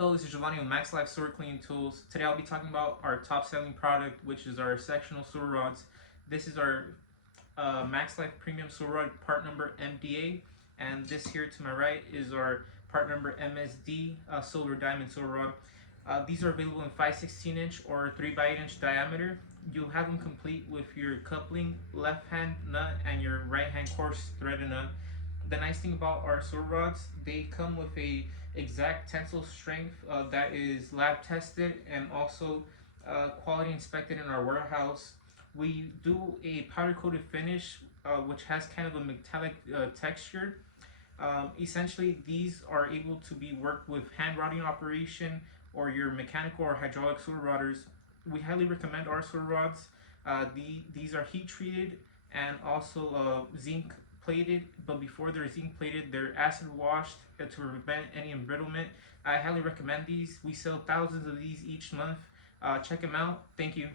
Hello, this is Giovanni with Max Life Sewer Cleaning Tools. Today I'll be talking about our top selling product, which is our sectional sewer rods. This is our Max Life Premium Sewer Rod part number MDA, and this here to my right is our part number MSD Silver Diamond Sewer Rod. These are available in 5/16 inch or 3x8 inch diameter. You'll have them complete with your coupling, left hand nut, and your right hand coarse threaded nut. The nice thing about our sewer rods, they come with a exact tensile strength that is lab tested and also quality inspected in our warehouse. We do a powder coated finish which has kind of a metallic texture. Essentially, these are able to be worked with hand rodding operation or your mechanical or hydraulic sewer rodders. We highly recommend our sewer rods. These are heat treated and also zinc plated, but before they're zinc plated, they're acid washed to prevent any embrittlement. I highly recommend these. We sell thousands of these each month. Check them out. Thank you.